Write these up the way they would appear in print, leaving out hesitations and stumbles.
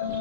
Hello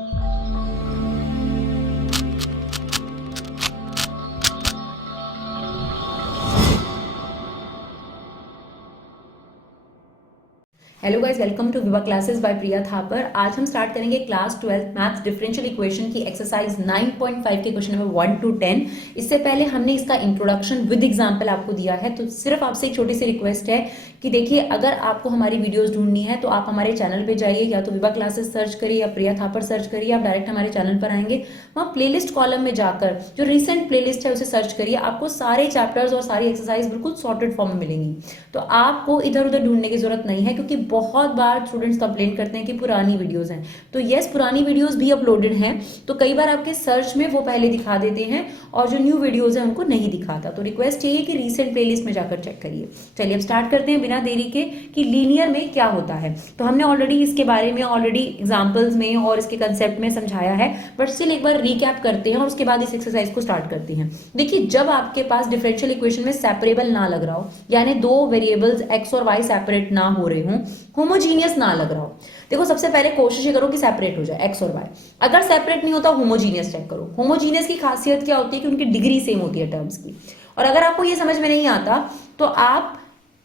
guys, welcome to विवा classes bye प्रिया थापर। आज हम स्टार्ट करेंगे क्लास 12 मैथ्स डिफरेंशियल इक्वेशन की एक्सरसाइज 9.5 के क्वेश्चन नंबर 1 to 10। इससे पहले हमने इसका इंट्रोडक्शन विद एग्जांपल आपको दिया है, तो सिर्फ आपसे एक छोटी सी रिक्वेस्ट है कि देखिए, अगर आपको हमारी वीडियोस ढूंढनी है तो आप हमारे चैनल पे जाइए, या तो विवा क्लासेस सर्च करिए या प्रिया थापर सर्च करिए, आप डायरेक्ट हमारे चैनल पर आएंगे। वहाँ प्लेलिस्ट कॉलम में जाकर जो रिसेंट प्लेलिस्ट है उसे सर्च करिए, आपको सारे चैप्टर्स और सारी एक्सरसाइज बिल्कुल सॉर्टेड फॉर्म में मिलेंगी। तो आपको इधर उधर ढूंढने की जरूरत नहीं है, क्योंकि बहुत बार स्टूडेंट्स कंप्लेंट करते हैं कि पुरानी वीडियोस हैं। तो यस, पुरानी वीडियोस भी अपलोडेड हैं, तो कई बार आपके सर्च में वो पहले दिखा देते हैं और जो न्यू वीडियोस हैं उनको नहीं दिखाता। तो रिक्वेस्ट ये है कि रीसेंट प्लेलिस्ट में जाकर चेक करिए। चलिए अब स्टार्ट करते हैं बिना देरी के कि लीनियर में क्या होता है। तो हमने ऑलरेडी इसके बारे में एग्जाम्पल्स में और इसके कंसेप्ट में समझाया है, बट स्टिल एक बार रिकैप करते हैं और उसके बाद इस एक्सरसाइज को स्टार्ट करते हैं। देखिए, जब आपके पास डिफरेंशियल इक्वेशन में सेपरेबल ना लग रहा हो, यानी दो वेरिएबल्स एक्स और वाई सेपरेट ना हो रहे हों, होमोजीनियस ना लग रहा हो। देखो, सबसे पहले कोशिश करो कि सेपरेट हो जाए एक्स और वाई। अगर सेपरेट नहीं होता, होमोजीनियस चेक करो। होमोजीनियस की खासियत क्या होती है कि उनकी डिग्री सेम होती है टर्म्स की। और अगर आपको ये समझ में नहीं आता तो आप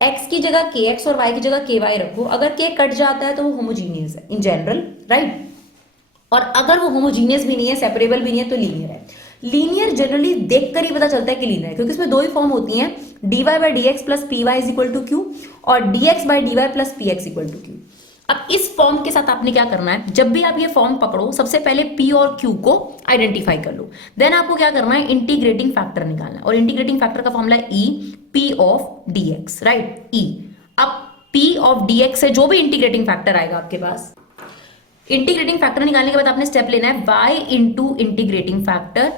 x की जगह kx और y की जगह ky रखो। अगर k कट जाता है तो वो होमोजीनियस है इन जनरल, राइट। और अगर वो होमोजीनियस भी नहीं है, सेपरेबल भी नहीं है, तो लीनियर है। लीनियर जनरली देखकर ही पता चलता है कि लीनियर है, क्योंकि इसमें दो ही फॉर्म होती हैं, dy by dx plus py is equal to q और dx by dy plus px equal to q। अब इस फॉर्म के साथ आपने क्या करना है, जब भी आप ये फॉर्म पकड़ो, सबसे पहले p और q को आइडेंटिफाई कर लो। देन आपको क्या करना है, इंटीग्रेटिंग फैक्टर निकालना है। और इंटीग्रेटिंग फैक्टर का फॉर्मूला है e p of dx, right, e। अब p ऑफ dx से जो भी इंटीग्रेटिंग फैक्टर आएगा आपके पास, इंटीग्रेटिंग फैक्टर निकालने के बाद आपने स्टेप लेना है y into integrating factor,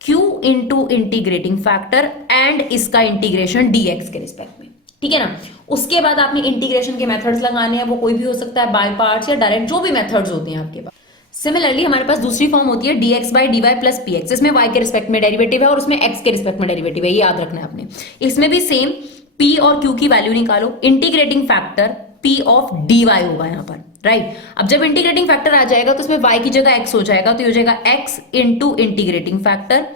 q into integrating factor and इसका इंटीग्रेशन dx के रिस्पेक्ट में, ठीक है ना। उसके बाद आपने इंटीग्रेशन के मेथड्स लगाने हैं, वो कोई भी हो सकता है, बाय पार्ट्स या डायरेक्ट, जो भी मेथड्स होते हैं आपके पास। सिमिलरली हमारे पास दूसरी फॉर्म होती है dx by dy plus px। इसमें y के रिस्पेक्ट में डेरिवेटिव है और उसमें x के रिस्पेक्ट में डेरिवेटिव है, ये याद रखना है आपने। इसमें भी सेम p और q की वैल्यू निकालो, integrating factor p of dy होगा यहाँ पर, राइट। अब जब इंटीग्रेटिंग फैक्टर आ जाएगा तो उसमें y की जगह x हो जाएगा, तो ये हो जाएगा x into integrating factor,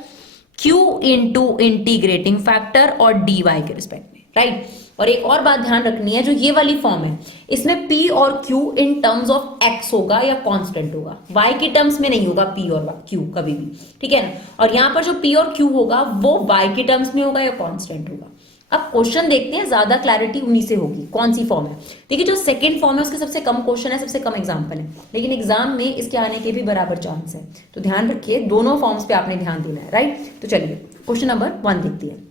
q into integrating factor और dy के रिस्पेक्ट में, राइट। और एक और बात ध्यान रखनी है, जो ये वाली फॉर्म है, इसमें p और q in terms of x होगा या कांस्टेंट होगा, y की टर्म्स में नहीं होगा p और q कभी भी, ठीक है ना। और यहां पर जो p और q होगा वो y की टर्म्स में होगा या कांस्टेंट होगा। अब क्वेश्चन देखते हैं, ज्यादा क्लैरिटी उन्हीं से होगी कौन सी फॉर्म है। देखिए, जो सेकंड फॉर्म है उसके सबसे कम क्वेश्चन है, सबसे कम एग्जांपल है, लेकिन एग्जाम में इसके आने के भी बराबर चांस है। तो ध्यान रखिए, दोनों फॉर्म्स पे आपने ध्यान देना है, राइट। तो चलिए क्वेश्चन नंबर 1 देखते हैं।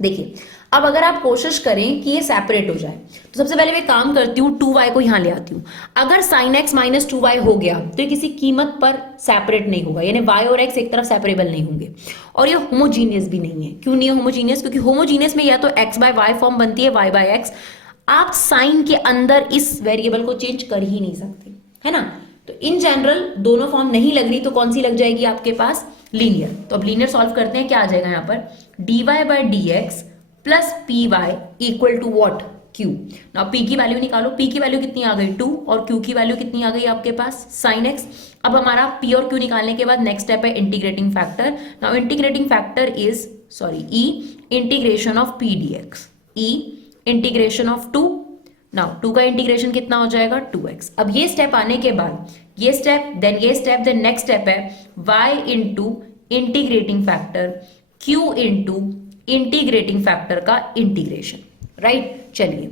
देखिए, अब अगर आप कोशिश करें कि ये सेपरेट हो जाए, तो सबसे पहले मैं काम करती हूँ, 2y को यहां ले आती हूँ। अगर sin x माइनस 2y हो गया तो ये किसी कीमत पर सेपरेट नहीं होगा, यानी y और x एक तरफ सेपरेबल नहीं होंगे। और ये होमोजीनियस भी नहीं है। क्यों नहीं है होमोजीनियस? क्योंकि होमोजीनियस में या तो x बाय y फॉर्म बनती है, y बाय x। आप साइन के अंदर इस वेरिएबल को चेंज कर ही नहीं सकते, है ना। तो इन जनरल दोनों फॉर्म नहीं लग रही, तो कौन सी लग जाएगी आपके पास, लीनियर। तो अब लीनियर सॉल्व करते हैं, क्या आ जाएगा यहाँ पर, dy by dx plus P Y equal to what, Q. Now P की वैल्यू निकालो, पी की वैल्यू कितनी आ गई 2 और क्यू की वैल्यू कितनी आ गई आपके पास साइन एक्स। अब हमारा पी और क्यू निकालने के बाद नेक्स्ट स्टेप है integrating factor. Now integrating factor is E integration of P D x, E integration of 2। Now 2 का इंटीग्रेशन कितना हो जाएगा 2x। अब ये स्टेप आने के बाद ये स्टेप, देन ये स्टेप, देन नेक्स्ट स्टेप है y into integrating factor, q into integrating factor का इंटीग्रेशन, राइट। चलिए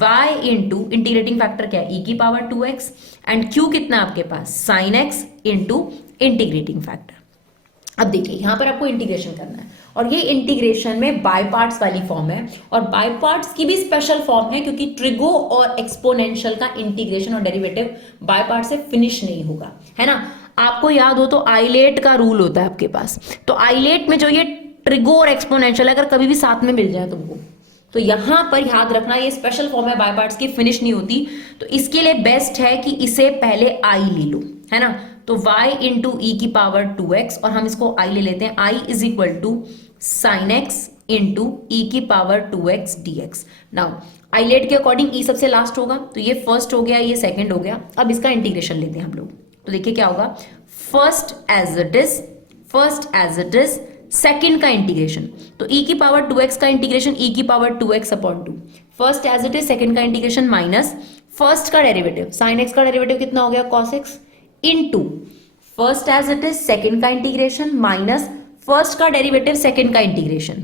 y इंटू इंटीग्रेटिंग फैक्टर क्या है, e की पावर 2x एंड q कितना आपके पास sin x into integrating factor. अब देखिए यहां पर आपको इंटीग्रेशन करना है और ये इंटीग्रेशन में बाय पार्ट्स वाली फॉर्म है, और बाय पार्ट्स की भी स्पेशल फॉर्म है, क्योंकि ट्रिगो और एक्सपोनेंशियल का इंटीग्रेशन और डेरिवेटिव बाय पार्ट से फिनिश नहीं होगा, है ना। आपको याद हो तो आइलेट का रूल होता है आपके पास, तो आइलेट में जो ये ट्रिगो और एक्सपोनेंशियल अगर कभी भी साथ में मिल जाए तुमको, तो यहां पर याद रखना ये स्पेशल फॉर्म है, बाय पार्ट्स की फिनिश नहीं होती। तो इसके लिए बेस्ट है कि इसे पहले आई ले लो, है ना। तो y इंटू ई की पावर 2x, और हम इसको i ले लेते हैं, i is equal to sine x into ई की power 2x dx। Now ILATE के अकॉर्डिंग ई सबसे लास्ट होगा, तो ये फर्स्ट हो गया, ये सेकंड हो गया। अब इसका इंटीग्रेशन लेते हैं हम लोग, तो देखिए क्या होगा, first as it is second का इंटीग्रेशन, तो e की पावर 2x का इंटीग्रेशन e की power 2x upon 2, first as it is second का इंटीग्रेशन माइनस फर्स्ट का डेरिवेटिव साइन x का डेरिवेटिव कितना हो गया cos x into first as it is second का इंटीग्रेशन माइनस फर्स्ट का डेरिवेटिव सेकंड का इंटीग्रेशन,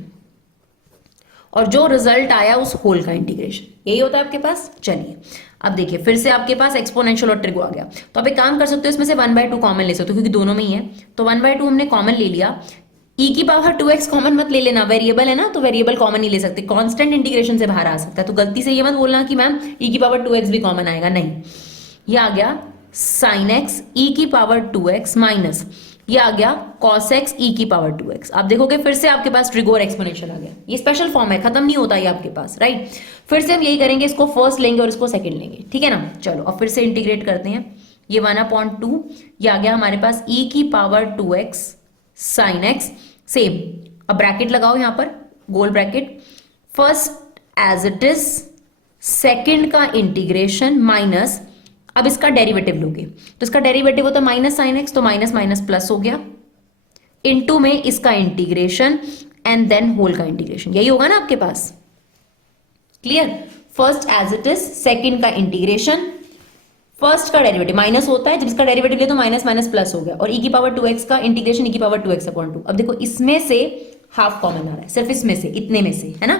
और जो रिजल्ट आया उस होल का इंटीग्रेशन, यही होता है आपके पास। चलिए अब देखिए फिर से आपके पास एक्सपोनेंशियल और ट्रिगो आ गया, तो आप एक काम कर सकते हो, इसमें से 1/2 कॉमन ले सकते हो क्योंकि दोनों में ही है, तो 1/2 हमने कॉमन ले लिया, e की पावर 2x कॉमन मत ले लेना, वेरिएबल है ना तो वेरिएबल कॉमन नहीं ले सकते, कांस्टेंट इंटीग्रेशन से बाहर आ सकता है, तो गलती से ये मत बोलना कि मैम e की पावर 2x भी कॉमन आएगा, नहीं, ये आ गया sin x e की पावर 2x माइनस ये आ गया cos x e की पावर 2x। आप देखोगे फिर से आपके पास ट्रिगो और एक्सपोनेंशियल आ गया, ये स्पेशल फॉर्म है, खत्म नहीं होता ये आपके पास, राइट। फिर से हम यही करेंगे, इसको फर्स्ट लेंगे और इसको सेकंड लेंगे, ठीक है ना। चलो अब फिर से इंटीग्रेट करते हैं, ये 1/2 ये आ गया हमारे पास e की power 2x sin x, same, अब ब्रैकेट लगाओ यहां पर, गोल bracket, first as it is second का इंटीग्रेशन माइनस, अब इसका डेरिवेटिव लोगे तो इसका डेरिवेटिव होता है माइनस साइन एक्स, तो माइनस माइनस प्लस हो गया, इनटू में इसका इंटीग्रेशन एंड देन होल का इंटीग्रेशन, यही होगा ना आपके पास, clear. First as it is second का इंटीग्रेशन, फर्स्ट का डेरिवेटिव माइनस होता है, जब इसका डेरिवेटिव ले तो माइनस माइनस प्लस हो गया, और e की पावर 2x का इंटीग्रेशन e की पावर 2x अपॉन 2। अब देखो इसमें से हाफ कॉमन आ रहा है, सिर्फ इसमें से, इतने में से, है ना,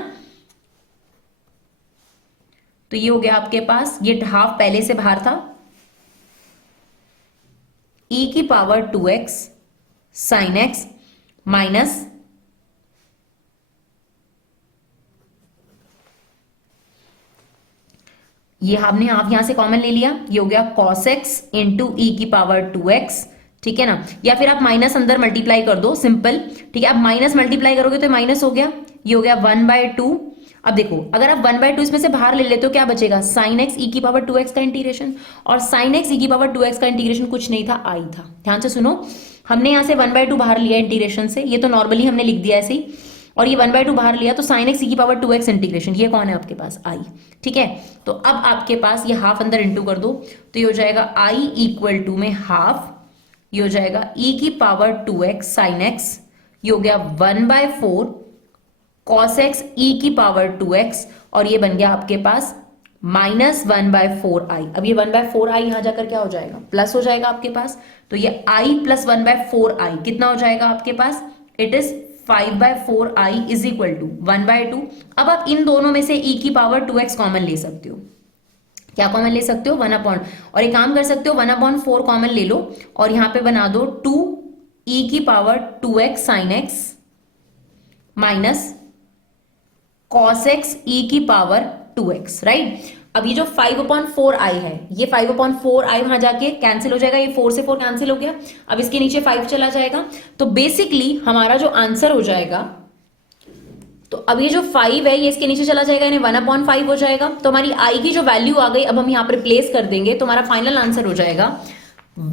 तो ये हो गया आपके पास, ये हाफ पहले से बाहर था, e की power 2x sin x minus ये हमने हाफ यहां से कॉमन ले लिया, ये हो गया cos x इंटू e की पावर 2x, ठीक है ना, या फिर आप माइनस अंदर मल्टीप्लाई कर दो, सिंपल, ठीक है, आप माइनस मल्टीप्लाई करोगे तो माइनस हो गया, ये हो गया 1/2। अब देखो अगर आप 1/2 इसमें से बाहर ले लेते हो क्या बचेगा, sin x e की पावर 2x का इंटीग्रेशन, और sin x e की पावर 2x का इंटीग्रेशन कुछ नहीं था, i था। ध्यान से सुनो, हमने यहां से 1/2 बाहर लिया इंटीग्रेशन से, ये तो नॉर्मली हमने लिख दिया ऐसे ही, और ये 1/2 बाहर लिया तो sin x e की पावर 2x इंटीग्रेशन, ये कौन है आपके पास, i, ठीक है। तो अब आपके पास ये हाफ अंदर इंटू कर दो, तो ये हो जाएगा i इक्वल टू में हाफ, ये हो जाएगा e की पावर 2x sin x, ये हो गया 1/4 cos x e की पावर 2x, और ये बन गया आपके पास माइनस 1/4i। अब ये 1/4i यहां जाकर क्या हो जाएगा, प्लस हो जाएगा आपके पास, तो ये i प्लस 1/4i कितना हो जाएगा आपके पास, it is 5/4i is equal to 1/2। अब आप इन दोनों में से e की पावर 2x कॉमन ले सकते हो, क्या कॉमन ले सकते हो, 1/, और एक काम कर सकते हो 1/4 कॉमन ले लो और यहां पे बना दो 2e की power 2x sin x minus cos x e की पावर 2x, राइट। अब ये जो 5/4i है, ये 5/4i वहां जाके कैंसिल हो जाएगा, ये 4 से 4 कैंसिल हो गया, अब इसके नीचे 5 चला जाएगा, तो बेसिकली हमारा जो आंसर हो जाएगा, तो अब ये जो 5 है ये इसके नीचे चला जाएगा, यानी 1/5 हो जाएगा, तो हमारी i की जो वैल्यू आ गई, अब हम यहाँ पर रिप्लेस कर देंगे, तो हमारा फाइनल आंसर हो जाएगा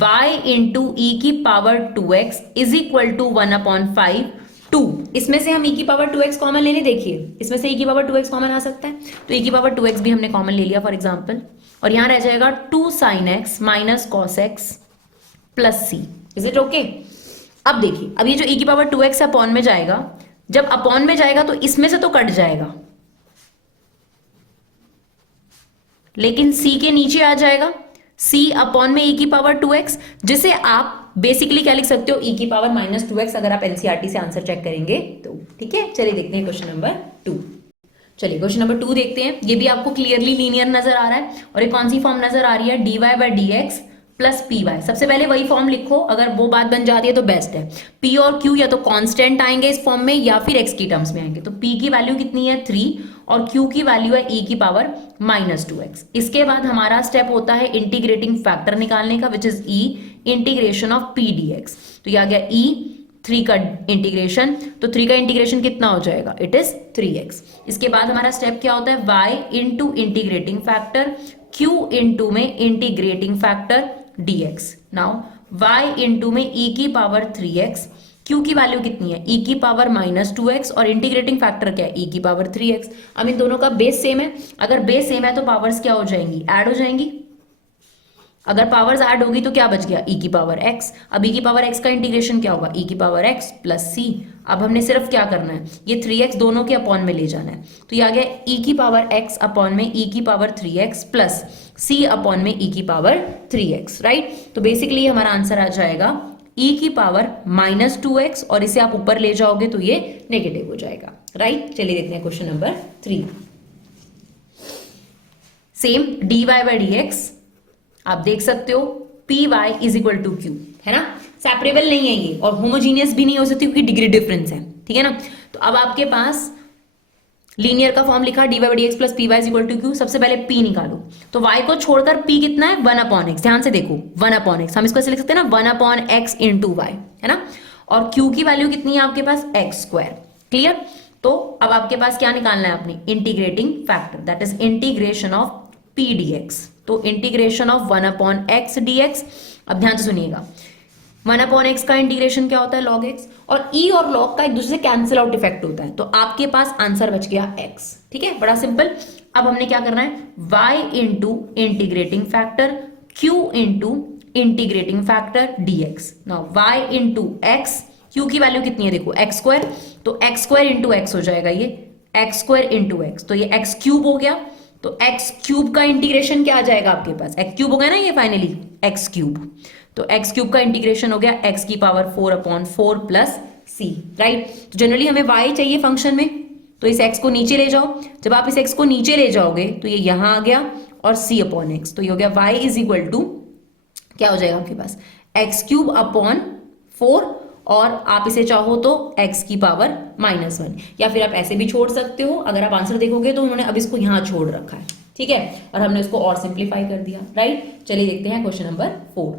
y इंटू e की power 2x is equal to 1/5 2। इसमें से हम e की पावर 2x कॉमन लेने, देखिए इसमें से e की पावर 2x कॉमन आ सकता है, तो e की पावर 2x भी हमने कॉमन ले लिया फॉर एग्जांपल, और यहां रह जाएगा 2 sin x minus cos x plus c, is it okay. अब देखिए अब ये जो e की पावर 2x अपॉन में जाएगा, जब अपॉन में जाएगा तो इसमें से तो कट जाएगा, लेकिन c के नीचे आ जाएगा, c अपॉन में e की पावर 2x, जिसे आप बेसिकली क्या लिख सकते हो, e की पावर -2x, अगर आप एनसीईआरटी से आंसर चेक करेंगे तो, ठीक है। चलिए देखते हैं क्वेश्चन नंबर 2। चलिए क्वेश्चन नंबर 2 देखते हैं, ये भी आपको क्लियरली लीनियर नजर आ रहा है, और एक कौन सी फॉर्म नजर आ रही है, dy/dx प्लस पी वाई। सबसे पहले वही फॉर्म लिखो, अगर वो बात बन जाती है तो बेस्ट है। p और q या तो कांस्टेंट आएंगे इस फॉर्म में या फिर x की टर्म्स में आएंगे, तो p की वैल्यू कितनी है 3 और q की वैल्यू है e की पावर -2x। इसके बाद हमारा स्टेप होता है इंटीग्रेटिंग फैक्टर निकालने का, which is e integration of p dx। तो ये आ गया e 3 का इंटीग्रेशन, तो 3 का इंटीग्रेशन कितना हो जाएगा, इट इज 3x। इसके बाद हमारा स्टेप क्या होता है, y into integrating factor, q into में integrating factor dx। Now y into में e की पावर 3x, q की वैल्यू कितनी है, e की पावर -2x, और इंटीग्रेटिंग फैक्टर क्या है, e की पावर 3x। अब इन दोनों का बेस सेम है, अगर बेस सेम है तो पावर्स क्या हो जाएंगी, ऐड हो जाएंगी। अगर पावर्स ऐड होगी तो क्या बच गया, e की पावर x। अब e की पावर x का इंटीग्रेशन क्या होगा, e की पावर x प्लस c। अब हमने सिर्फ क्या करना है, ये 3x दोनों के अपॉन में ले जाना है, तो ये आ गया e की पावर x अपॉन में e की power 3x plus c upon में e की पावर 3x, राइट। तो बेसिकली हमारा आंसर आ जाएगा e की पावर -2x, और इसे आप ऊपर ले जाओगे तो ये नेगेटिव हो जाएगा, राइट। चलिए देखते हैं question number 3। Same dy by dx आप देख सकते हो P Y is equal to Q, है ना। सेपरेबल नहीं है ये, और होमोजीनियस भी नहीं हो सकती क्योंकि डिग्री डिफरेंस है, ठीक है ना। तो अब आपके पास लीनियर का फॉर्म लिखा dy by D X plus P Y is equal to Q. सबसे पहले p निकालो, तो y को छोड़कर p कितना है, 1 अपॉन एक्स। ध्यान से देखो 1 अपॉन एक्स, हम इसको ऐसे लिख सकते हैं ना 1 अपॉन एक्स इंटू वाई, है ना। और q की वैल्यू कितनी है आपके पास, एक्स स्क्वायर, क्लियर। तो अब आपके पास क्या निकालना है अपनी integrating factor, that is integration of p dx। तो integration of 1 upon x dx। अब ध्यान से सुनिएगा, 1 अपॉन एक्स का इंटीग्रेशन क्या होता है, log x, और e और log का एक दूसरे से कैंसिल आउट इफेक्ट होता है, तो आपके पास आंसर बच गया x, ठीक है, बड़ा सिंपल। अब हमने क्या करना है, y into integrating factor q into integrating factor dx। Now y into x, q की वैल्यू कितनी है देखो x स्क्वायर, तो x स्क्वायर इंटू x हो जाएगा ये x स्क्वायर इंटू x, तो ये x क्यूब हो गया। तो x क्यूब का इंटीग्रेशन क्या आ जाएगा आपके पास, x क्यूब हो गया ना ये फाइनली x क्यूब। तो x क्यूब का इंटीग्रेशन हो गया x की power 4 upon 4 plus c, right. तो जनरली हमें y चाहिए फंक्शन में, तो इस x को नीचे ले जाओ। जब आप इस x को नीचे ले जाओगे तो ये यहां आ गया और c अपॉन x, तो ये हो गया y इज इक्वल टू क्या हो जाएगा आपके पास, x क्यूब अपॉन 4, और आप इसे चाहो तो x की पावर -1, या फिर आप ऐसे भी छोड़ सकते हो। अगर आप आंसर देखोगे तो उन्होंने अब इसको यहां छोड़ रखा है, ठीक है, और हमने इसको और सिंप्लीफाई कर दिया, राइट। चलिए देखते हैं क्वेश्चन नंबर 4।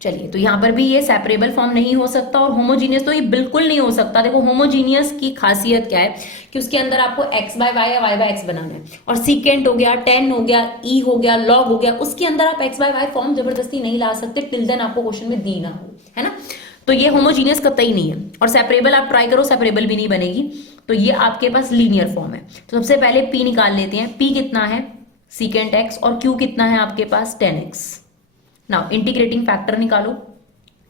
चलिए, तो यहां पर भी ये सेपरेबल फॉर्म नहीं हो सकता, और होमोजीनियस तो ये बिल्कुल नहीं हो सकता। देखो होमोजीनियस की खासियत क्या है कि उसके अंदर आपको x बाय वाई या y बाय x बनाना है, और सीकेंट हो गया, टेन हो गया, e हो गया, log हो गया, उसके अंदर आप x बाय वाई फॉर्म जबरदस्ती नहीं ला सकते टिल देन आपको क्वेश्चन में दी ना हो, है ना। तो ये होमोजीनियस कतई नहीं है, और सेपरेबल आप ट्राई करो, सेपरेबल भी नहीं बनेगी। तो ये आपके पास लीनियर फॉर्म है। तो सबसे पहले p निकाल लेते हैं, p कितना है सीकेंट x, और q कितना है आपके पास 10x। नाउ इंटीग्रेटिंग फैक्टर निकालो,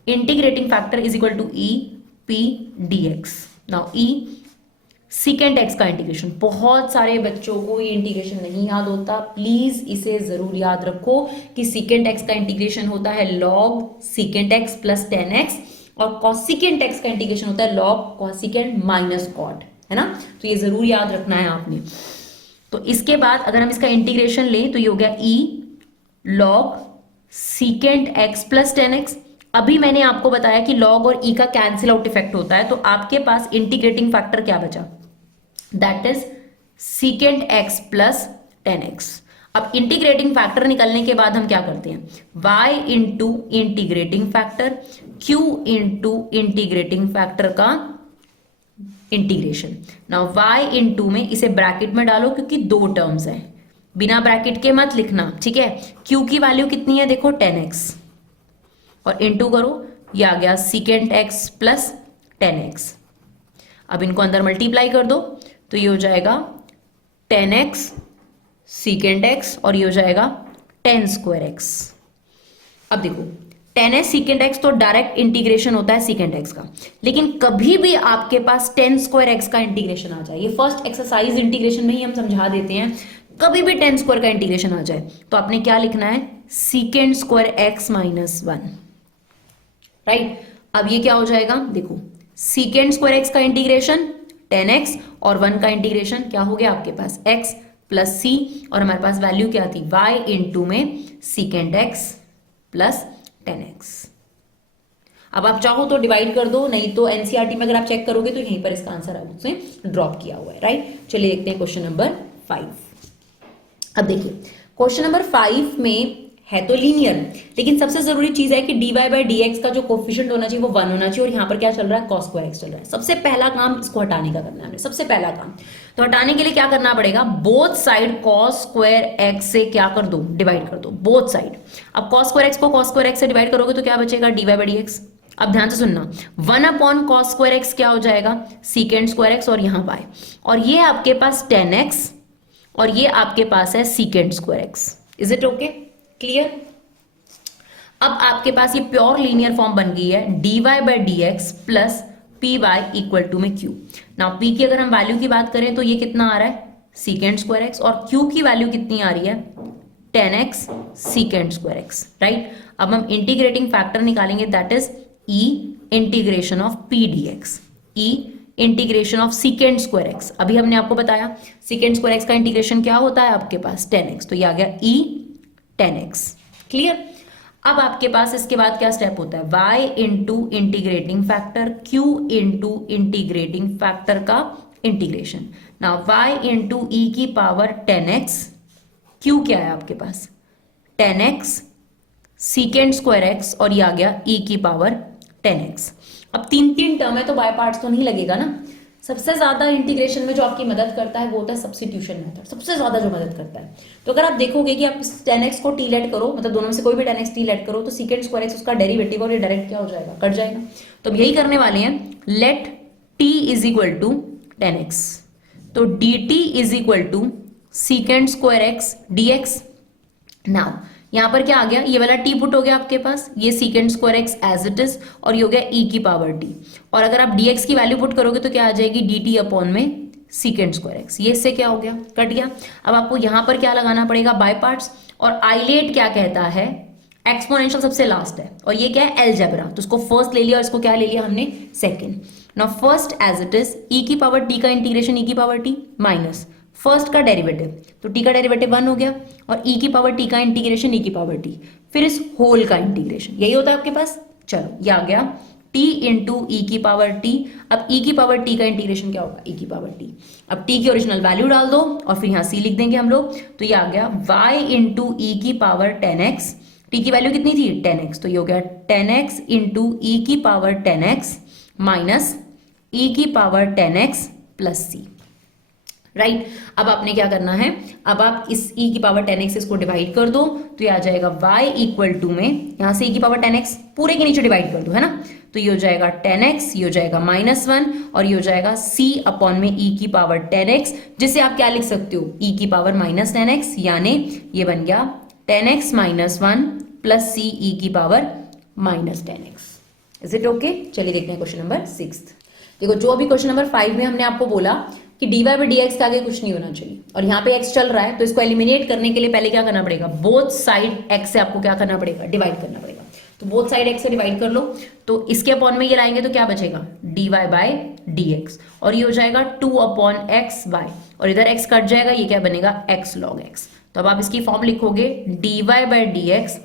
integrating factor is equal to e p dx। Now e secant x का इंटीग्रेशन, बहुत सारे बच्चों को ये इंटीग्रेशन नहीं याद होता, प्लीज इसे जरूर याद रखो कि सीकेंट x का इंटीग्रेशन होता है log secant x plus 10x, और कॉसिकेंट x का इंटीग्रेशन होता है log कॉसिकेंट माइनस कॉट, है ना। तो ये जरूर याद रखना है आपने। तो इसके बाद अगर हम इसका इंटीग्रेशन लें तो ये हो गया e log secant x plus 10x। अभी मैंने आपको बताया कि log और e का कैंसिल आउट इफेक्ट होता है, तो आपके पास इंटीग्रेटिंग फैक्टर क्या बचा, that is secant x plus 10x। अब इंटीग्रेटिंग फैक्टर निकलने के बाद हम क्या करते हैं, y into integrating factor q into integrating factor का इंटीग्रेशन। नाउ y इंटू में इसे ब्रैकेट में डालो क्योंकि दो टर्म्स हैं, बिना ब्रैकेट के मत लिखना, ठीक है। q की वैल्यू कितनी है देखो 10x, और इंटू करो, ये आ गया सीकेंट x प्लस 10x। अब इनको अंदर मल्टीप्लाई कर दो तो ये हो जाएगा 10x सीकेंट x, और ये हो जाएगा 10 स्क्वायर x। अब देखो 10x सीकेंट x तो डायरेक्ट इंटीग्रेशन होता है सीकेंट x का, लेकिन कभी भी आपके पास 10 स्क्वायर x का इंटीग्रेशन आ जाए, ये फर्स्ट एक्सरसाइज इंटीग्रेशन में ही हम समझा देते हैं, कभी भी 10 स्क्वायर का इंटीग्रेशन आ जाए तो आपने क्या लिखना है, secant square x minus 1, right. अब ये क्या हो जाएगा, देखो सीकेंट स्क्वायर x का इंटीग्रेशन 10x, और 1 का इंटीग्रेशन क्या हो गया आपके पास x प्लस c, और हमारे पास वैल्यू क्या थी y इंटू में सीकेंट x प्लस 10x। अब आप चाहो तो डिवाइड कर दो, नहीं तो एनसीईआरटी में अगर आप चेक करोगे तो यहीं पर इसका आंसर आपसे ड्रॉप किया हुआ है, राइट। चलिए देखते हैं क्वेश्चन नंबर 5। अब देखिए क्वेश्चन नंबर 5 में है तो लीनियर, लेकिन सबसे जरूरी चीज है कि dy बाई डी एक्स का जो कोफिशिएंट होना चाहिए वो 1 होना चाहिए, और यहाँ पर क्या चल रहा है, cos स्क्वायर x चल रहा है। सबसे पहला काम इसको हटाने का करना है, सबसे पहला काम। तो हटाने के लिए क्या करना पड़ेगा, both side cos square x से क्या कर दो, डिवाइड कर दो, बोथ साइड। अब cos स्क्वायर x को cos स्क्वायर x से डिवाइड करोगे तो क्या बचेगा, dy बाई डी एक्स। अब ध्यान से सुनना, 1 अपॉन cos स्क्वायर x क्या हो जाएगा, सीकेंट स्क्वायर x, और यहाँ y, और ये आपके पास 10x, और ये आपके पास है secant square x। Is it okay, clear. अब आपके पास ये प्योर लीनियर फॉर्म बन गई है dy by D X plus P Y equal to में q। नाउ p की अगर हम वैल्यू की बात करें तो ये कितना आ रहा है सीकेंड स्क्वायर x, और q की वैल्यू कितनी आ रही है 10x सीकेंड स्क्वायर x, राइट। अब हम इंटीग्रेटिंग फैक्टर निकालेंगे, that is e integration of p dx, e integration of सीकेंड square x। अभी हमने आपको बताया सीकेंड स्क्वायर x का इंटीग्रेशन क्या होता है आपके पास 10x, तो ये आ गया e 10x, क्लियर। अब आपके पास इसके बाद क्या स्टेप होता है y into integrating factor q into integrating factor का integration. Now y into e की पावर 10x, q क्या है आपके पास 10x सीकेंड स्क्वायर x, और ये आ गया e की पावर 10x। अब तीन टर्म है तो बाय पार्ट्स तो नहीं लगेगा ना। सबसे ज्यादा इंटीग्रेशन में जो आपकी मदद करता है वो होता है सब्स्टिट्यूशन मेथड, सबसे ज्यादा जो मदद करता है। तो अगर आप देखोगे कि आप 10x को t लेट करो, मतलब दोनों में से कोई भी 10x t लेट करो, तो सीकेंड स्क्वायर x उसका डेरिवेटिव और ये डायरेक्ट क्या हो जाएगा कट जाएगा। तो अब यही करने वाले हैं, let t is equal to 10x, तो dt is equal to secant square x dx। Now यहां पर क्या आ गया, ये वाला t पुट हो गया आपके पास, ये secant square x as it is, और ये हो गया e की पावर t, और अगर आप dx की वैल्यू पुट करोगे तो क्या आ जाएगी dt अपॉन में सीकेंड स्क्वायर x, ये इससे क्या हो गया कट गया। अब आपको यहां पर क्या लगाना पड़ेगा बाय पार्ट्स, और आइलेट क्या कहता है एक्सपोनेंशियल सबसे लास्ट है, और ये क्या है एलजेब्रा, तो उसको फर्स्ट ले लिया और इसको क्या ले लिया हमने second. Now first as it is e की पावर t का इंटीग्रेशन e की पावर t माइनस फर्स्ट का डेरिवेटिव, तो t का डेरिवेटिव 1 हो गया, और e की पावर t का इंटीग्रेशन e की पावर t, फिर इस होल का इंटीग्रेशन, यही होता है आपके पास। चलो ये आ गया t इंटू e की पावर t। अब e की पावर t का इंटीग्रेशन क्या होगा e की पावर t, अब t की ओरिजिनल वैल्यू डाल दो और फिर यहाँ c लिख देंगे हम लोग, तो ये आ गया y इंटू e की पावर 10x, t की वैल्यू कितनी थी 10x, तो ये हो गया 10x इंटू e की पावर 10x माइनस e की power 10x plus c, right. अब आपने क्या करना है, अब आप इस e की पावर 10x इसको डिवाइड कर दो, तो ये आ जाएगा y इक्वल टू में यहां से e की पावर 10x पूरे के नीचे डिवाइड कर दो, है ना, तो ये हो जाएगा 10x, ये हो जाएगा -1, और ये हो जाएगा c अपॉन में e की पावर 10x, जिसे आप क्या लिख सकते हो e की पावर -10x, यानी ये बन गया 10x minus 1 plus c e की power -10x। Is it okay? चलिए देखते हैं क्वेश्चन नंबर 6। देखो जो अभी क्वेश्चन नंबर 5 में हमने आपको बोला कि dy बाई डी एक्स के आगे कुछ नहीं होना चाहिए, और यहाँ पे x चल रहा है, तो इसको एलिमिनेट करने के लिए पहले क्या करना पड़ेगा, बोथ साइड x से आपको क्या करना पड़ेगा डिवाइड करना पड़ेगा। तो बोथ साइड x से डिवाइड कर लो, तो इसके अपॉन में ये लाएंगे तो क्या बचेगा dy बाई डी एक्स, और ये हो जाएगा 2 अपॉन एक्स बाय, और इधर x कट जाएगा, ये क्या बनेगा x log x। तो अब आप इसकी फॉर्म लिखोगे dy by D X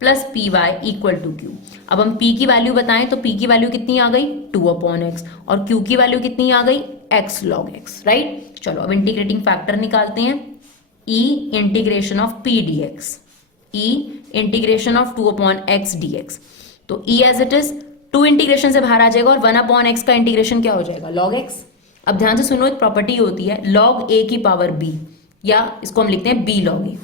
plus P Y equal to Q. अब हम p की वैल्यू बताएं तो p की वैल्यू कितनी आ गई 2 अपॉन एक्स, और q की वैल्यू कितनी आ गई x log x, राइट। चलो अब इंटीग्रेटिंग फैक्टर निकालते हैं, e integration of p dx, e integration of 2 upon x dx, तो e as it is 2 integration से बाहर आ जाएगा, और 1 अपॉन x का इंटीग्रेशन क्या हो जाएगा log x। अब ध्यान से सुनो, एक प्रॉपर्टी होती है log a की पावर b, या इसको हम लिखते हैं b log a।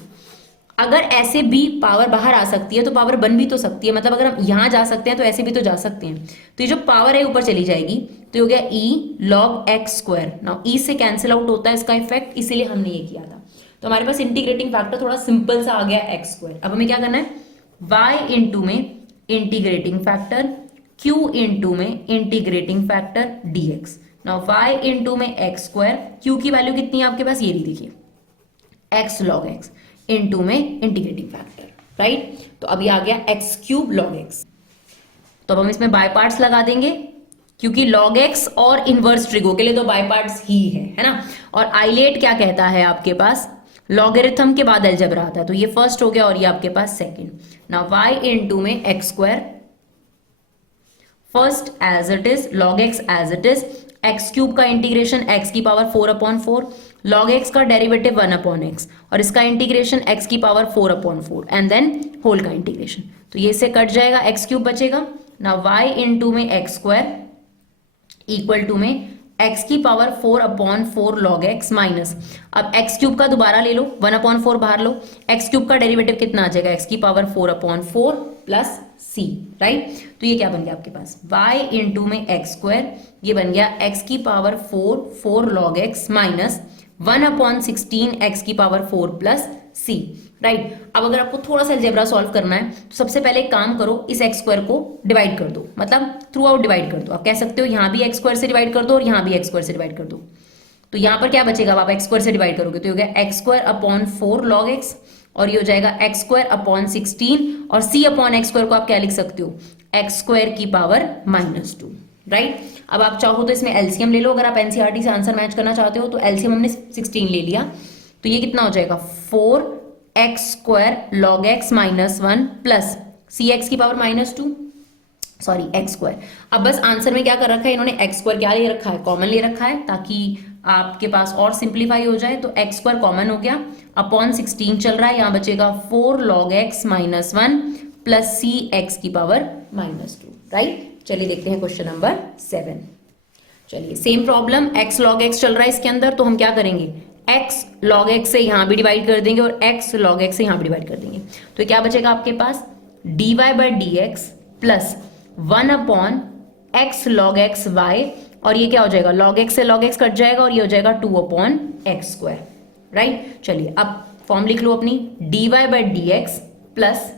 अगर ऐसे भी पावर बाहर आ सकती है तो पावर बन भी तो सकती है, मतलब अगर हम यहां जा सकते हैं तो ऐसे भी तो जा सकते हैं, तो ये जो पावर है ऊपर चली जाएगी, तो ये हो गया e log x square. Now e से कैंसिल आउट होता है इसका इफेक्ट, इसीलिए हमने ये किया था। तो हमारे पास इंटीग्रेटिंग फैक्टर थोड़ा सिंपल सा आ गया x स्क्वायर। अब हमें क्या करना है y इंटू में इंटीग्रेटिंग फैक्टर, q इंटू में integrating factor dx। Now y into में x स्क्वायर, q की वैल्यू कितनी है आपके पास ये देखिए x log x इनटू में इंटीग्रेटिंग फैक्टर, राइट। तो अभी आ गया x क्यूब log x। तो अब हम इसमें बाय पार्ट्स लगा देंगे, क्योंकि log x और इनवर्स ट्रिगो के लिए तो बाय पार्ट्स ही है ना। और आइलेट क्या कहता है आपके पास लॉगरिथम के बाद अलजेब्रा आता है, तो ये फर्स्ट हो गया और ये आपके पास सेकंड। नाउ y इनटू में x square, first as it is log x as it is, x cube का इंटीग्रेशन x की पावर 4 अपॉन 4, log x का डेरिवेटिव 1 अपॉन x, और इसका इंटीग्रेशन x की power 4 upon 4, and then whole का integration, तो ये से कट जाएगा x क्यूब बचेगा। नाउ y इनटू में x स्क्वायर इक्वल टू में x की power 4 upon 4 log x minus, अब x क्यूब का दोबारा ले लो 1 अपॉन 4 बाहर लो, x क्यूब का डेरिवेटिव कितना आ जाएगा x की power 4 upon 4 plus c, right. तो ये क्या बन गया आपके पास y इंटू में x स्क्वायर, ये बन गया x की power 4 log x minus 1 upon 16 x की पावर 4 प्लस c। राइट। अब अगर आपको थोड़ा सा अलजेब्रा सॉल्व करना है तो सबसे पहले एक काम करो, इस एक्स स्क्वायर को डिवाइड कर दो, मतलब थ्रू आउट डिवाइड कर दो। आप कह सकते हो यहाँ भी एक्स स्क्वायर से डिवाइड कर दो और यहाँ भी एक्स स्क्वायर से डिवाइड कर दो। तो यहाँ पर क्या बचेगा, अब आप एक्स स्क्वायर से डिवाइड करोगे तो ये हो गया x square upon 4 log X, और ये हो जाएगा एक्स स्क्वायर अपॉन 16, और सी अपॉन एक्स स्क्वायर को आप क्या लिख सकते हो, एक्स स्क्वायर की पावर -2, राइट। अब आप चाहो तो इसमें एलसीएम ले लो, अगर आप एनसीईआरटी से आंसर मैच करना चाहते हो तो एलसीएम हमने 16 ले लिया, तो ये कितना हो जाएगा 4x square log x -1 plus c x की पावर -2, सॉरी एक्स स्क्वायर। अब बस आंसर में क्या कर रखा है इन्होंने, एक्स स्क्वायर क्या ले रखा है, कॉमन ले रखा है, ताकि आपके पास और सिंप्लीफाई हो जाए। तो एक्स स्क्वायर कॉमन हो गया, अपॉन 16 चल रहा है, यहाँ बचेगा 4 log x -1 plus c x की पावर -2, राइट। चलिए देखते हैं क्वेश्चन नंबर 7। चलिए same problem, x log x चल रहा है इसके अंदर, तो हम क्या करेंगे, x log x से यहाँ भी डिवाइड कर देंगे और x log x से यहाँ भी डिवाइड कर देंगे। तो क्या बचेगा आपके पास, dy by D X plus 1 upon X log X Y, और ये क्या हो जाएगा, log x से log x कट जाएगा और ये हो जाएगा 2 अपॉन एक्स स्क्वायर, राइट। चलिए अब फॉर्म लिख लो अपनी, dy by D X plus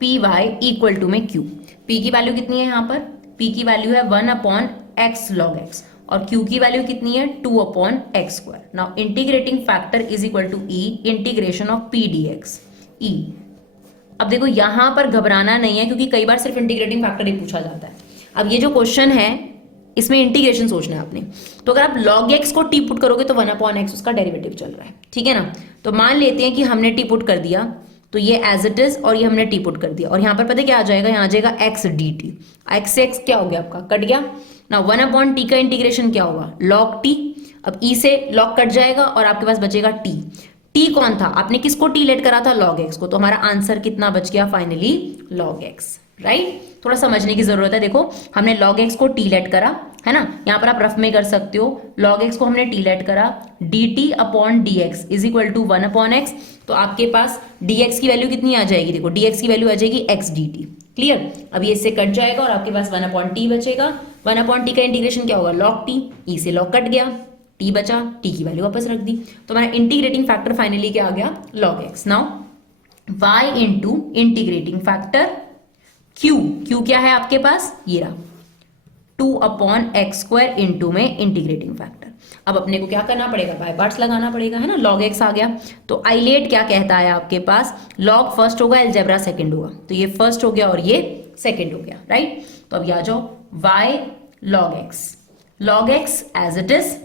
P Y equal to में q। p की वैल्यू कितनी है यहाँ पर, p की वैल्यू है 1 अपॉन एक्स लॉग एक्स, और q की वैल्यू कितनी है 2 upon X square. Now integrating factor is equal to e integration of p dx e। अब देखो यहाँ पर घबराना नहीं है, क्योंकि कई बार सिर्फ इंटीग्रेटिंग फैक्टर ही पूछा जाता है। अब ये जो क्वेश्चन है इसमें इंटीग्रेशन सोचना है आपने, तो अगर आप log x को t पुट करोगे तो 1 अपॉन एक्स उसका डेरिवेटिव चल रहा है, ठीक है ना। तो मान लेते हैं कि हमने t पुट कर दिया, तो ये एज इट इज, और ये हमने टी पुट कर दिया, और यहाँ पर पता है क्या आ जाएगा, यहाँ आ जाएगा एक्स डी टी, एक्स से एक्स क्या हो गया आपका, कट गया ना। 1 अपॉन टी का इंटीग्रेशन क्या होगा, लॉग टी। अब ई से लॉग कट जाएगा और आपके पास बचेगा टी। टी कौन था, आपने किसको टी लेट करा था, लॉग एक्स को, तो हमारा आंसर कितना बच गया फाइनली, लॉग एक्स, राइट। थोड़ा समझने की जरूरत है, देखो हमने log x को t लेट करा है ना, यहाँ पर आप रफ में कर सकते हो, log x को हमने t लेट करा, dt upon dx is equal to 1 upon X, तो आपके पास dx की वैल्यू कितनी आ जाएगी, देखो dx की वैल्यू आ जाएगी x dt, क्लियर। अब ये इससे कट जाएगा और आपके पास 1 अपॉन टी बचेगा। 1 अपॉन टी का इंटीग्रेशन क्या होगा, log t, e से log कट गया, t बचा, t की वैल्यू वापस रख दी, तो हमारा इंटीग्रेटिंग फैक्टर फाइनली क्या आ गया, log x। Now y into integrating factor q क्या है आपके पास, ये रहा 2 अपॉन एक्स स्क्वायर इंटू में इंटीग्रेटिंग फैक्टर। अब अपने को क्या करना पड़ेगा, बाय पार्ट्स लगाना पड़ेगा, है ना। log x आ गया, तो आइलेट क्या कहता है आपके पास, log फर्स्ट होगा, अलजेब्रा सेकंड होगा, तो ये फर्स्ट हो गया और ये सेकंड हो गया, राइट। तो अब आ जाओ y log x as it is,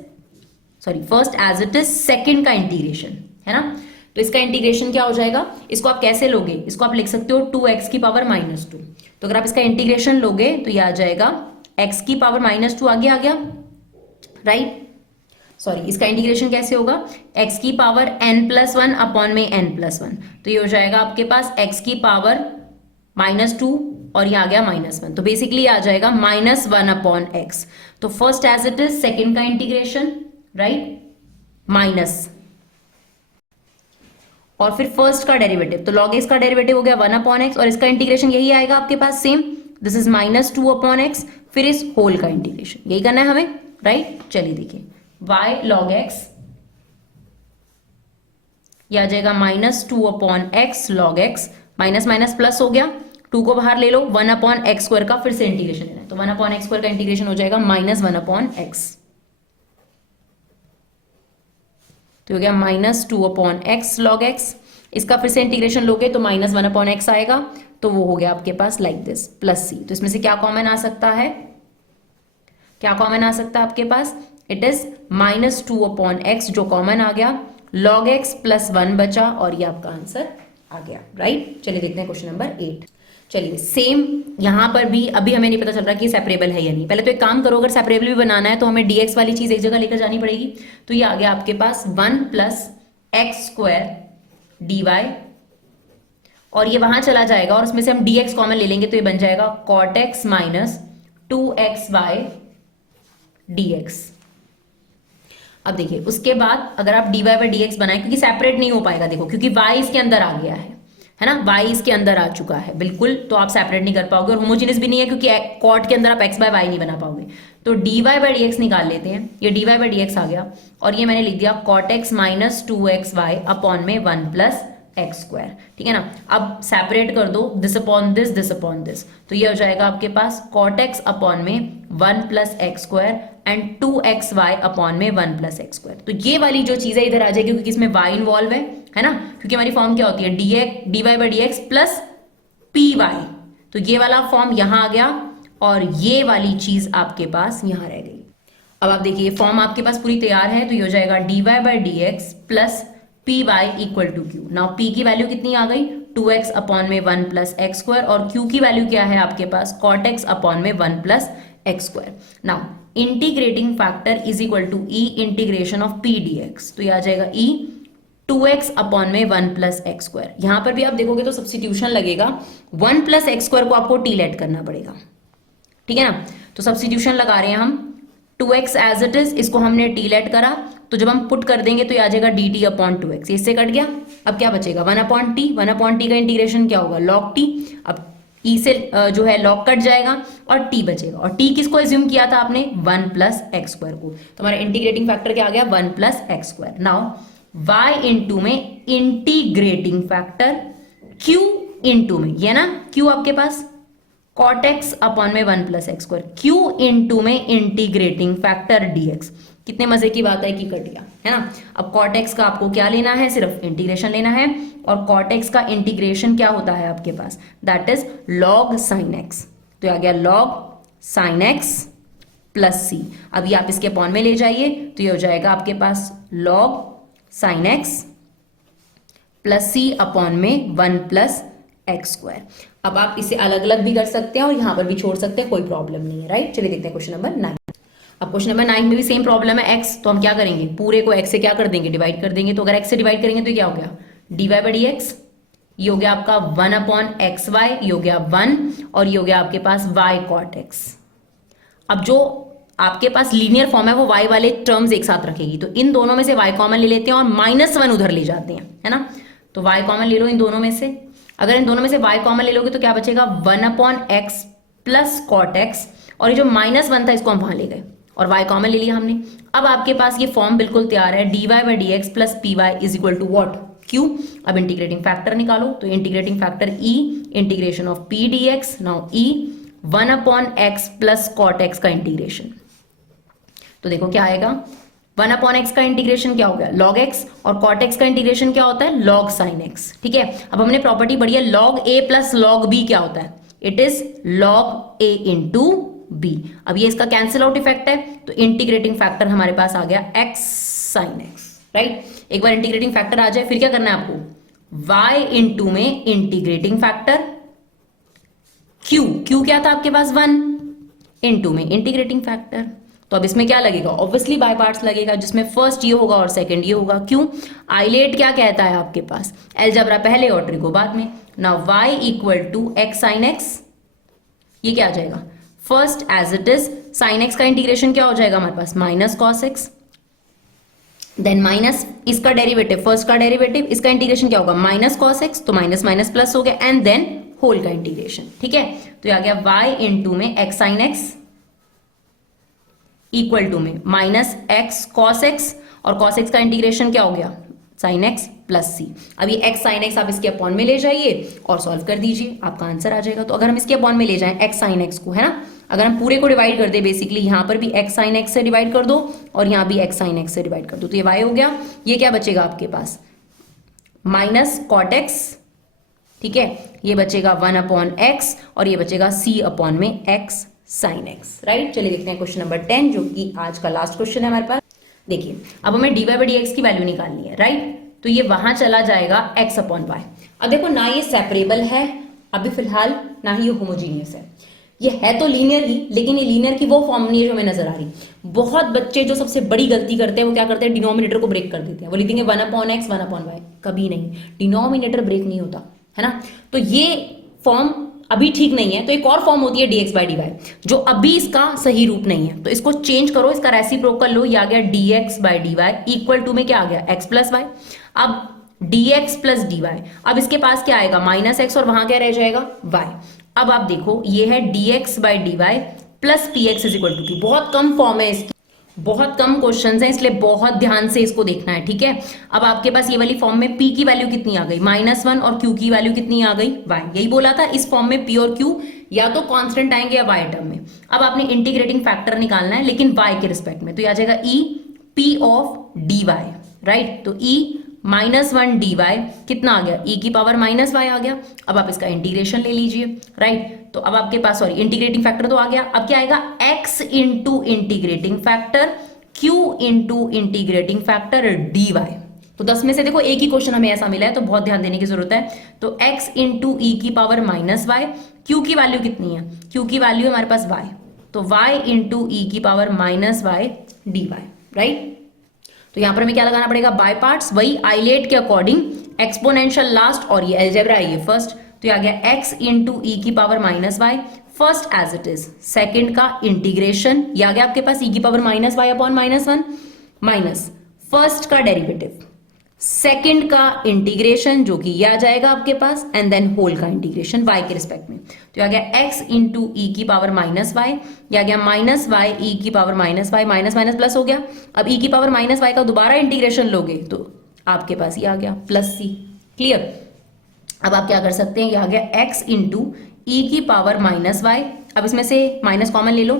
sorry first as it is, second का इंटीग्रेशन, है ना। तो इसका इंटीग्रेशन क्या हो जाएगा, इसको आप कैसे लोगे, इसको आप लिख सकते हो 2x की पावर -2, तो अगर आप इसका इंटीग्रेशन लोगे तो ये आ जाएगा x की पावर -2, आगे आ गया, राइट। सॉरी इसका इंटीग्रेशन कैसे होगा, x की पावर n+1 अपॉन में n+1, तो ये हो जाएगा आपके पास x की पावर -2 और ये आ गया -1, तो बेसिकली आ जाएगा -1 अपॉन एक्स। तो first as it is, second का इंटीग्रेशन, राइट, माइनस, और फिर फर्स्ट का डेरिवेटिव, तो log x का डेरिवेटिव हो गया 1 अपॉन एक्स, और इसका इंटीग्रेशन यही आएगा आपके पास same, this is -2 upon x, फिर इस होल का इंटीग्रेशन, यही करना है हमें, राइट। चलिए देखिए y log x, यह आ जाएगा -2 upon x log x, minus minus plus हो गया, 2 को बाहर ले लो, 1 अपॉन एक्स स्क्वायर का फिर से इंटीग्रेशन लेना है, तो 1 अपॉन एक्स स्क्वायर का इंटीग्रेशन हो जाएगा -1 अपॉन एक्स, तो हो गया -2 अपॉन एक्स log x। इसका फिर से इंटीग्रेशन लोगे तो -1 अपॉन एक्स आएगा, तो वो हो गया आपके पास लाइक दिस, प्लस सी। तो इसमें से क्या कॉमन आ सकता है, क्या कॉमन आ सकता है आपके पास, इट इज -2 अपॉन एक्स जो कॉमन आ गया, log x प्लस 1 बचा, और ये आपका आंसर आ गया, राइट। चलिए देखते हैं क्वेश्चन नंबर 8। चलिए सेम यहां पर भी अभी हमें नहीं पता चल रहा कि सेपरेबल है या नहीं। पहले तो एक काम करो, अगर सेपरेबल भी बनाना है तो हमें dx वाली चीज एक जगह लेकर जानी पड़ेगी, तो ये आ गया आपके पास 1 प्लस एक्स स्क्वायर dy, और ये वहां चला जाएगा और उसमें से हम dx कॉमन ले लेंगे, तो ये बन जाएगा cot x minus 2xy dx। अब देखिए उसके बाद अगर आप dy बाई dx बनाए, क्योंकि सेपरेट नहीं हो पाएगा, देखो क्योंकि y इसके अंदर आ गया है ना, y इसके अंदर आ चुका है बिल्कुल, तो आप सेपरेट नहीं कर पाओगे, और होमोजेनियस भी नहीं है क्योंकि कॉट के अंदर आप x बाय वाई नहीं बना पाओगे, तो dy बाई डी एक्स निकाल लेते हैं। ये dy बाई डी एक्स आ गया और ये मैंने लिख दिया cot x minus 2xy upon में 1 प्लस एक्स स्क्वायर, ठीक है ना। अब सेपरेट कर दो दिस अपॉन दिस, तो ये हो जाएगा आपके पास कॉट एक्स अपॉन में 1 plus X square and 2xy upon में 1 प्लस एक्स स्क्वायर। तो ये वाली जो चीज है इधर आ जाएगी क्योंकि इसमें y इन्वॉल्व है ना, क्योंकि हमारी फॉर्म क्या होती है dy by D X plus py, तो ये वाला फॉर्म यहां आ गया और ये वाली चीज आपके पास यहां रह गई। अब आप देखिए फॉर्म आपके पास पूरी तैयार है, तो ये हो जाएगा dy by D X plus P Y equal to Q. Now p की वैल्यू कितनी आ गई 2x अपॉन में 1 प्लस एक्स स्क्वायर और q की वैल्यू क्या है आपके पास कॉट एक्स अपॉन में 1 plus X square. Now integrating factor is equal to E integration of P D X, तो ये आ जाएगा ई 2x अपॉन में 1 प्लस एक्स स्क्वायर। यहां पर भी आप देखोगे तो सब्स्टिट्यूशन लगेगा, 1 प्लस एक्स स्क्वायर को आपको टी लेट करना पड़ेगा, ठीक है ना। तो सब्स्टिट्यूशन लगा रहे हैं हम 2x एज इट इज, इसको हमने टी लेट करा, तो जब हम पुट कर देंगे तो ये आ जाएगा dt अपॉन 2x, इससे कट गया। अब क्या बचेगा 1 अपॉन टी का इंटीग्रेशन क्या होगा log t। अब e से जो है log कट जाएगा और t बचेगा, और t किसको एज्यूम किया था आपने 1 प्लस एक्स स्क्वायर को, तो हमारा इंटीग्रेटिंग फैक्टर क्या आ गया 1 plus X square. Now y into में इंटीग्रेटिंग फैक्टर q इंटू में, ये ना q आपके पास कॉट एक्स अपॉन में 1 plus X square, q into में इंटीग्रेटिंग फैक्टर dx। कितने मजे की बात है कि कट गया, है ना। अब कॉट एक्स का आपको क्या लेना है, सिर्फ इंटीग्रेशन लेना है, और कॉट एक्स का इंटीग्रेशन क्या होता है आपके पास, that is log sine x, तो आ गया log sine x plus c. अब ये आप इसके अपॉन में ले जाइए तो ये हो जाएगा आपके पास लॉग साइन एक्स प्लस सी अपॉन में 1 प्लस एक्स स्क्वायर। अब आप इसे अलग अलग भी कर सकते हैं और यहां पर भी छोड़ सकते हैं, कोई प्रॉब्लम नहीं है, राइट। चलिए देखते हैं क्वेश्चन नंबर 9। अब क्वेश्चन नंबर 9 में भी सेम प्रॉब्लम है x, तो हम क्या करेंगे पूरे को x से क्या कर देंगे डिवाइड कर देंगे। तो अगर x से डिवाइड करेंगे तो क्या हो गया dy बाई डी एक्स, ये हो गया आपका 1 अपॉन एक्स वाई, ये हो गया 1, और ये हो गया आपके पास y कॉट x। अब जो आपके पास लीनियर फॉर्म है वो y वाले टर्म्स एक साथ रखेगी, तो इन दोनों में से y कॉमन ले लेते हैं और -1 उधर ले जाते हैं, है ना। तो y कॉमन ले लो इन दोनों में से, अगर इन दोनों में से y कॉमन ले लोगे तो क्या बचेगा 1 upon X plus cot X, और ये जो -1 था इसको हम वहां ले गए और y कॉमन ले लिया हमने। अब आपके पास ये फॉर्म बिल्कुल तैयार है dy by D X plus P Y is equal to what q। अब इंटीग्रेटिंग फैक्टर निकालो, तो integrating factor e integration of p dx, now e 1 upon X plus cot X का इंटीग्रेशन, तो देखो क्या आएगा 1 अपॉन एक्स का integration क्या हो गया log x, और कॉट एक्स का इंटीग्रेशन क्या होता है log sin x, ठीक है। अब हमने प्रॉपर्टी पढ़ी है log a plus log b क्या होता है, it is log a into b। अब ये इसका कैंसिल आउट इफेक्ट है, तो इंटीग्रेटिंग फैक्टर हमारे पास आ गया x sin x, राइट। एक बार इंटीग्रेटिंग फैक्टर आ जाए फिर क्या करना है आपको y इंटू में इंटीग्रेटिंग फैक्टर q क्या था आपके पास 1 इंटू में इंटीग्रेटिंग फैक्टर। तो अब इसमें क्या लगेगा ऑब्वियसली बाय पार्ट्स लगेगा, जिसमें फर्स्ट ये होगा और सेकंड ये होगा। क्यों आइलेट क्या कहता है आपके पास अलजेब्रा पहले और ट्रिको बाद में। Now y equal to x sin x, ये क्या आ जाएगा first as it is sin x का इंटीग्रेशन क्या हो जाएगा हमारे पास minus cos x, then minus इसका डेरिवेटिव फर्स्ट का डेरिवेटिव, इसका इंटीग्रेशन क्या होगा माइनस कॉस x, तो माइनस माइनस प्लस हो गया, एंड देन होल का इंटीग्रेशन, ठीक है। तो ये आ गया y इंटू में x sin x equal to में माइनस एक्स कॉस एक्स, और कॉस एक्स का इंटीग्रेशन क्या हो गया साइन एक्स प्लस सी। अब ये एक्स साइन एक्स आप इसके अपॉन में ले जाइए और सॉल्व कर दीजिए, आपका आंसर आ जाएगा। तो अगर हम इसके अपॉन में ले जाएं एक्स साइन एक्स को, है ना, अगर हम पूरे को डिवाइड कर दे बेसिकली यहां पर भी एक्स साइन एक्स से डिवाइड कर दो और यहां भी एक्स साइन एक्स से डिवाइड कर दो, तो ये वाई हो गया। ये क्या बचेगा आपके पास माइनस कॉट एक्स, ठीक है, ये बचेगा 1 अपॉन एक्स और ये बचेगा सी अपॉन में एक्स साइन एक्स, राइट। चलिए देखते हैं क्वेश्चन नंबर 10 जो कि आज का लास्ट क्वेश्चन है हमारे पास। देखिए अब हमें dy बाई डी एक्स की वैल्यू निकालनी है, राइट। तो ये वहां चला जाएगा x अपॉन वाई। अब देखो ना ये सेपरेबल है अभी फिलहाल, ना ही ये होमोजीनियस है। ये है तो लीनियर ही, लेकिन ये लीनियर की वो फॉर्म नहीं है जो हमें नजर आ रही। बहुत बच्चे जो सबसे बड़ी गलती करते हैं वो क्या करते हैं डिनोमिनेटर को ब्रेक कर देते हैं, वो लिखेंगे 1 अपॉन एक्स 1 अपॉन वाई। कभी नहीं, डिनोमिनेटर ब्रेक नहीं होता, है ना। तो ये फॉर्म अभी ठीक नहीं है, तो एक और फॉर्म होती है dx बाई डी वाई जो अभी इसका सही रूप नहीं है, तो इसको चेंज करो, इसका रेसिप्रोकल लो, ये आ गया dx by D Y equal to में क्या आ गया x प्लस वाई। अब dx प्लस डी वाई, अब इसके पास क्या आएगा माइनस एक्स और वहां क्या रह जाएगा y। अब आप देखो ये है dx by D Y plus P X is equal to Q. बहुत कम फॉर्म है इसकी, बहुत कम क्वेश्चंस हैं, इसलिए बहुत ध्यान से इसको देखना है, ठीक है। अब आपके पास ये वाली फॉर्म में p की वैल्यू कितनी आ गई -1 और q की वैल्यू कितनी आ गई y। यही बोला था, इस फॉर्म में p और q या तो कांस्टेंट आएंगे या y टर्म में। अब आपने इंटीग्रेटिंग फैक्टर निकालना है लेकिन y के रिस्पेक्ट में, तो ये आ जाएगा e p of dy, right. तो e -1 dy कितना आ गया, e की पावर -y आ गया। अब आप इसका इंटीग्रेशन ले लीजिए, राइट। तो अब आपके पास सॉरी इंटीग्रेटिंग फैक्टर तो आ गया, अब क्या आएगा x into integrating factor q into integrating factor dy। तो 10 में से देखो एक ही क्वेश्चन हमें ऐसा मिला है, तो बहुत ध्यान देने की जरूरत है। तो x इंटू ई की पावर -y, q की वैल्यू कितनी है, q की वैल्यू है हमारे पास y, तो y इंटू ई की पावर -y dy, राइट। तो यहां पर हमें क्या लगाना पड़ेगा, बाय पार्ट्स, वही आइलेट के अकॉर्डिंग, एक्सपोनेंशियल लास्ट और ये अलजेब्रा है ये फर्स्ट। तो ये आ गया x इंटू ई की power -y first as it is, second का इंटीग्रेशन, ये आ गया आपके पास e की power -y upon -1 minus first का डेरिवेटिव, सेकेंड का इंटीग्रेशन जो कि ये आ जाएगा आपके पास, एंड देन होल का इंटीग्रेशन y के रिस्पेक्ट में। तो आ गया x इंटू ई की पावर -y, ये आ गया -y e की power -y, minus minus plus हो गया। अब e की पावर -y का दोबारा इंटीग्रेशन लोगे तो आपके पास ये आ गया प्लस c, क्लियर। अब आप क्या कर सकते हैं, ये आ गया x इंटू ई की पावर -y, अब इसमें से माइनस कॉमन ले लो,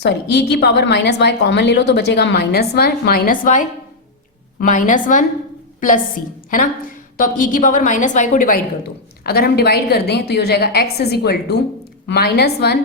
e की पावर -y कॉमन ले लो तो बचेगा -1 प्लस c, है ना। तो अब e की पावर -y को डिवाइड कर दो, अगर हम डिवाइड कर दें तो ये हो जाएगा x is equal to -y -1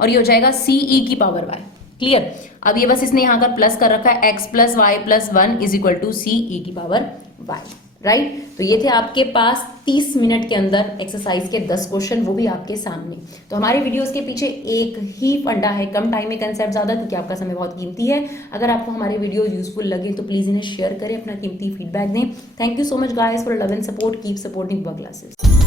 और ये हो जाएगा c e की पावर y, क्लियर। अब ये बस इसने यहां पर प्लस कर रखा है, x plus y plus 1 is equal to c e की पावर y, राइट। तो ये थे आपके पास 30 मिनट के अंदर एक्सरसाइज के 10 क्वेश्चन, वो भी आपके सामने। तो हमारे वीडियोस के पीछे एक ही फंडा है, कम टाइम में कंसेप्ट ज्यादा, क्योंकि आपका समय बहुत कीमती है। अगर आपको हमारे वीडियो यूजफुल लगे तो प्लीज इन्हें शेयर करें, अपना कीमती फीडबैक दें। Thank you so much guys for love and support, keep supporting बुआ क्लासेस।